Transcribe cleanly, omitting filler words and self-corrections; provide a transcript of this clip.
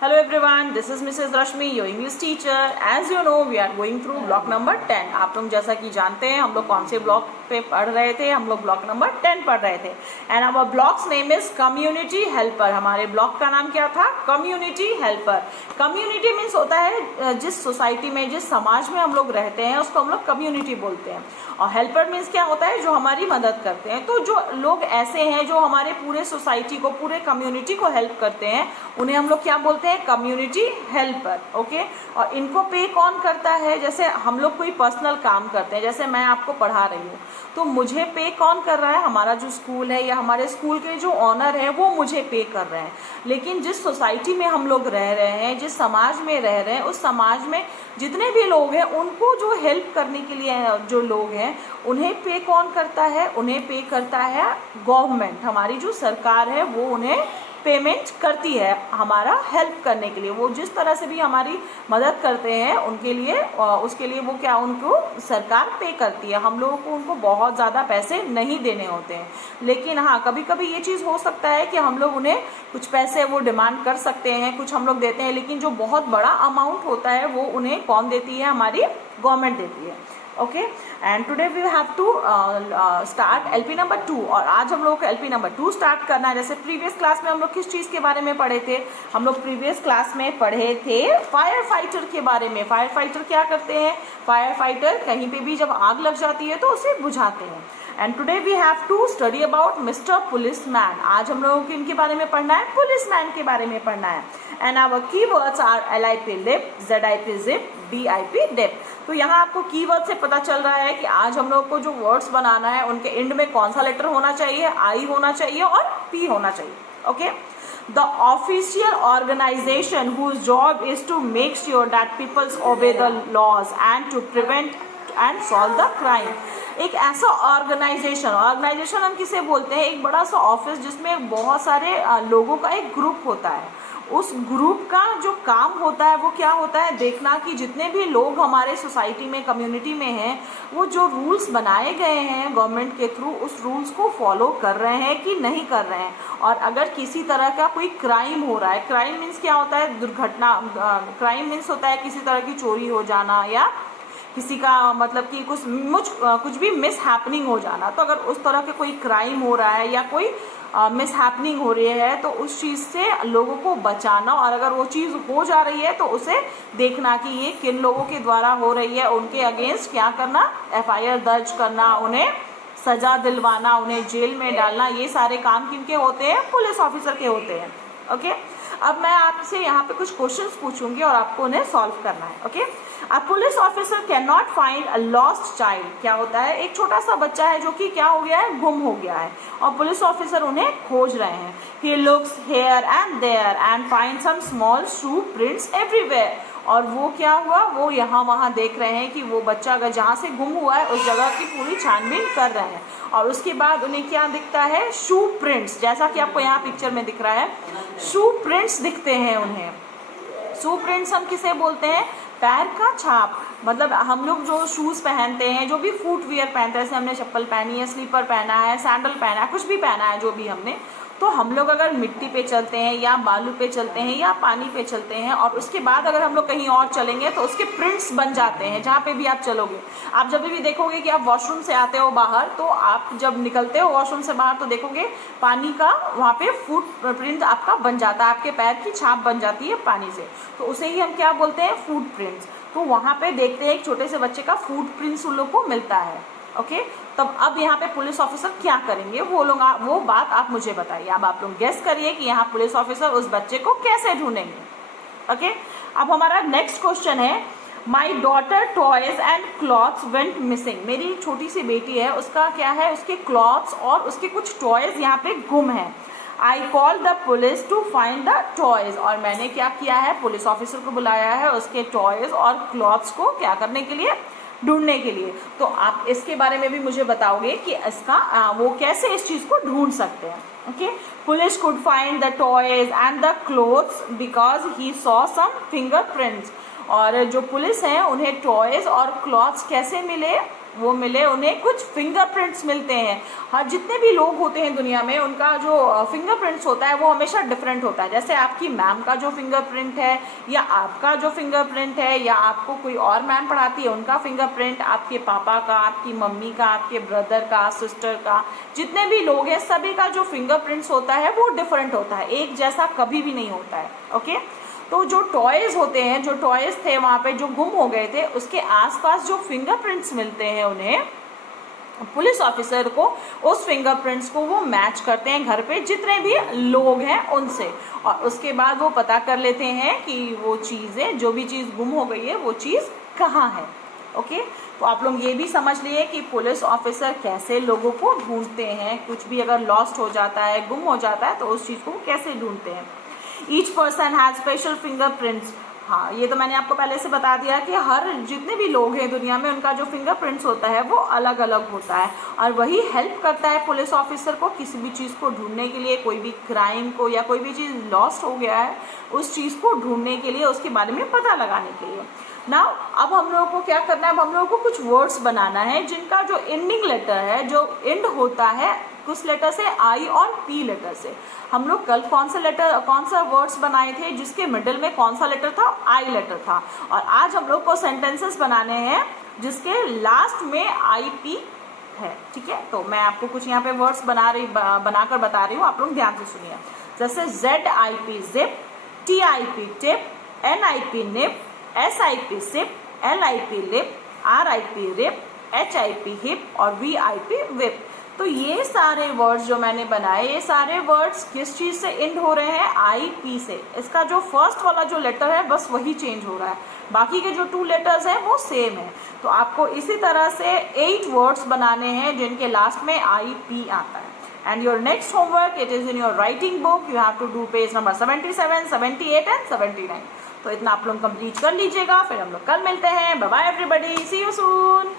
Hello everyone, this is Mrs. Rashmi, your English teacher. As you know, we are going through block number 10. आप लोग जैसा कि जानते हैं हम लोग कौन से ब्लॉक पे पढ़ रहे थे, हम लोग ब्लॉक नंबर 10 पढ़ रहे थे. And our blocks name is community helper. हमारे ब्लॉक का नाम क्या था? Community helper. कम्युनिटी मीन्स होता है जिस सोसाइटी में, जिस समाज में हम लोग रहते हैं उसको हम लोग कम्युनिटी बोलते हैं. और हेल्पर मीन्स क्या होता है? जो हमारी मदद करते हैं. तो जो लोग ऐसे हैं जो हमारे पूरे सोसाइटी को, पूरे कम्युनिटी को हेल्प करते हैं, उन्हें हम लोग क्या बोलते हैं? Community helper. ओके. और इनको पे कौन करता है? जैसे हम लोग कोई पर्सनल काम करते हैं, जैसे मैं आपको पढ़ा रही हूँ, तो मुझे पे कौन कर रहा है? हमारा जो स्कूल है या हमारे स्कूल के जो ऑनर है वो मुझे पे कर रहे हैं. लेकिन जिस सोसाइटी में हम लोग रह रहे हैं, जिस समाज में रह रहे हैं, उस समाज में जितने भी लोग हैं उनको जो हेल्प करने के लिए जो लोग हैं उन्हें पे कौन करता है? उन्हें पे करता है गवर्नमेंट. हमारी जो सरकार है वो उन्हें पेमेंट करती है हमारा हेल्प करने के लिए. वो जिस तरह से भी हमारी मदद करते हैं उनके लिए, उसके लिए वो क्या, उनको सरकार पे करती है. हम लोगों को उनको बहुत ज़्यादा पैसे नहीं देने होते हैं. लेकिन हाँ, कभी कभी ये चीज़ हो सकता है कि हम लोग उन्हें कुछ पैसे वो डिमांड कर सकते हैं, कुछ हम लोग देते हैं. लेकिन जो बहुत बड़ा अमाउंट होता है वो उन्हें कौन देती है? हमारी गवर्नमेंट देती है. Okay. And today we have to start LP number 2. और आज हम लोग को एलपी नंबर 2 स्टार्ट करना है. जैसे प्रीवियस क्लास में हम लोग किस चीज़ के बारे में पढ़े थे? हम लोग प्रीवियस क्लास में पढ़े थे फायर फाइटर के बारे में. फायर फाइटर क्या करते हैं? फायर फाइटर कहीं पे भी जब आग लग जाती है तो उसे बुझाते हैं. And today we have to study about mister policeman. आज हम लोगों को इनके बारे में पढ़ना है, पुलिसमैन के बारे में पढ़ना है. And our keywords are LIP lip, ZIP zip, DIP dip. तो यहाँ आपको कीवर्ड से पता चल रहा है कि आज हम लोग को जो वर्ड्स बनाना है उनके एंड में कौन सा लेटर होना चाहिए? I होना चाहिए और P होना चाहिए. Okay. The official organization whose job is to make sure that people obey the laws and to prevent and solve the crime. एक ऐसा ऑर्गेनाइजेशन हम किसे बोलते हैं? एक बड़ा सा ऑफिस जिसमें बहुत सारे लोगों का एक ग्रुप होता है. उस ग्रुप का जो काम होता है वो क्या होता है? देखना कि जितने भी लोग हमारे सोसाइटी में, कम्युनिटी में हैं, वो जो रूल्स बनाए गए हैं गवर्नमेंट के थ्रू, उस रूल्स को फॉलो कर रहे हैं कि नहीं कर रहे हैं. और अगर किसी तरह का कोई क्राइम हो रहा है, क्राइम मीन्स क्या होता है? दुर्घटना. क्राइम मीन्स होता है किसी तरह की चोरी हो जाना या किसी का मतलब कि कुछ भी मिस हैपनिंग हो जाना. तो अगर उस तरह के कोई क्राइम हो रहा है या कोई मिस हैपनिंग हो रही है तो उस चीज़ से लोगों को बचाना, और अगर वो चीज़ हो जा रही है तो उसे देखना कि ये किन लोगों के द्वारा हो रही है, उनके अगेंस्ट क्या करना? FIR दर्ज करना, उन्हें सज़ा दिलवाना, उन्हें जेल में डालना. ये सारे काम किनके होते हैं? पुलिस ऑफिसर के होते हैं. ओके. अब मैं आपसे यहाँ पे कुछ क्वेश्चंस पूछूंगी और आपको उन्हें सॉल्व करना है. Okay. A police officer can not find a lost child. क्या होता है? एक छोटा सा बच्चा है जो कि क्या हो गया है? गुम हो गया है, और पुलिस ऑफिसर उन्हें खोज रहे हैं. He looks here and there and find some small shoe prints everywhere. और वो क्या हुआ? वो यहाँ वहाँ देख रहे हैं कि वो बच्चा अगर जहाँ से गुम हुआ है उस जगह की पूरी छानबीन कर रहे हैं. और उसके बाद उन्हें क्या दिखता है? शू प्रिंट्स. जैसा कि आपको यहाँ पिक्चर में दिख रहा है, शू प्रिंट्स दिखते हैं उन्हें. शू प्रिंट्स हम किसे बोलते हैं? पैर का छाप. मतलब हम लोग जो शूज़ पहनते हैं, जो भी फुटवियर पहनते हैं, जैसे हमने चप्पल पहनी है, स्लीपर पहना है, सैंडल पहना है, कुछ भी पहना है जो भी हमने, तो हम लोग अगर मिट्टी पे चलते हैं या बालू पे चलते हैं या पानी पे चलते हैं और उसके बाद अगर हम लोग कहीं और चलेंगे तो उसके प्रिंट्स बन जाते हैं जहाँ पे भी आप चलोगे. आप जब भी देखोगे कि आप वॉशरूम से आते हो बाहर, तो आप जब निकलते हो वॉशरूम से बाहर तो देखोगे पानी का वहाँ पे फुट प्रिंट आपका बन जाता है, आपके पैर की छाप बन जाती है पानी से. तो उसे ही हम क्या बोलते हैं? Foot prints. तो वहाँ पे देखते हैं एक छोटे से बच्चे का फुट प्रिंट्स उन लोग को मिलता है. ओके. तब अब यहाँ पे पुलिस ऑफिसर क्या करेंगे वो बात आप मुझे बताइए. अब आप लोग गेस करिए कि यहाँ पुलिस ऑफिसर उस बच्चे को कैसे ढूंढेंगे. ओके. अब हमारा नेक्स्ट क्वेश्चन है, my daughter toys and clothes went missing. मेरी छोटी सी बेटी है, उसका क्या है? उसके क्लॉथ्स और उसके कुछ टॉयज यहाँ पे गुम हैं. I call the police to find the toys. और मैंने क्या किया है? पुलिस ऑफिसर को बुलाया है उसके टॉयज और क्लॉथ्स को क्या करने के लिए? ढूंढने के लिए. तो आप इसके बारे में भी मुझे बताओगे कि इसका वो कैसे इस चीज़ को ढूंढ सकते हैं. Okay. Police could find the toys and the clothes because he saw some fingerprints. और जो पुलिस हैं उन्हें टॉयज और क्लॉथ्स कैसे मिले? वो मिले, उन्हें कुछ फिंगरप्रिंट्स मिलते हैं। हर जितने भी लोग होते हैं दुनिया में उनका जो फिंगरप्रिंट्स होता है वो हमेशा डिफरेंट होता है। जैसे आपकी मैम का जो फिंगरप्रिंट है या आपका जो फिंगरप्रिंट है या आपको कोई और मैम पढ़ाती है उनका फिंगरप्रिंट, आपके पापा का, आपकी मम्मी का, आपके ब्रदर का, सिस्टर का, जितने भी लोग हैं सभी का जो फिंगरप्रिंट्स होता है वो डिफरेंट होता है, एक जैसा कभी भी नहीं होता है। ओके, तो जो टॉयज़ होते हैं, जो टॉयज़ थे वहाँ पे जो गुम हो गए थे, उसके आसपास जो फिंगरप्रिंट्स मिलते हैं उन्हें, पुलिस ऑफिसर को उस फिंगरप्रिंट्स को वो मैच करते हैं घर पे जितने भी लोग हैं उनसे, और उसके बाद वो पता कर लेते हैं कि वो चीज़ें, जो भी चीज़ गुम हो गई है वो चीज़ कहाँ है। ओके, तो आप लोग ये भी समझ लिए कि पुलिस ऑफिसर कैसे लोगों को ढूंढते हैं, कुछ भी अगर लॉस्ट हो जाता है, गुम हो जाता है तो उस चीज़ को कैसे ढूंढते हैं। Each person has special fingerprints. हाँ, ये तो मैंने आपको पहले से बता दिया कि हर जितने भी लोग हैं दुनिया में उनका जो फिंगरप्रिंट्स होता है वो अलग अलग होता है, और वही हेल्प करता है पुलिस ऑफिसर को किसी भी चीज़ को ढूंढने के लिए, कोई भी क्राइम को या कोई भी चीज़ लॉस्ट हो गया है उस चीज़ को ढूंढने के लिए, उसके बारे में पता लगाने के लिए। नाउ अब हम लोगों को क्या करना है, अब हम लोगों को कुछ वर्ड्स बनाना है जिनका जो एंडिंग लेटर है, जो एंड होता है कुछ लेटर से, आई और पी लेटर से। हम लोग कल कौन सा वर्ड्स बनाए थे जिसके मिडिल में कौन सा लेटर था, आई लेटर था, और आज हम लोग को सेंटेंसेस बनाने हैं जिसके लास्ट में आई पी है। ठीक है, तो मैं आपको कुछ यहाँ पे वर्ड्स बनाकर बता रही हूँ, आप लोग ध्यान से सुनिए। जैसे ZIP zip, TIP tip, NIP nip, SIP sip, LIP lip, RIP rip, HIP hip और VIP विप। तो ये सारे वर्ड्स जो मैंने बनाए, ये सारे वर्ड्स किस चीज़ से एंड हो रहे हैं, IP से। इसका जो फर्स्ट वाला जो लेटर है बस वही चेंज हो रहा है, बाकी के जो 2 लेटर्स हैं वो सेम है। तो आपको इसी तरह से 8 वर्ड्स बनाने हैं जिनके लास्ट में IP आता है। And your next homework, it is in your writing book. You have to do page number 77, 78 and 79. तो इतना आप लोग कंप्लीट कर लीजिएगा, फिर हम लोग कल मिलते हैं। Bye bye everybody, see you soon.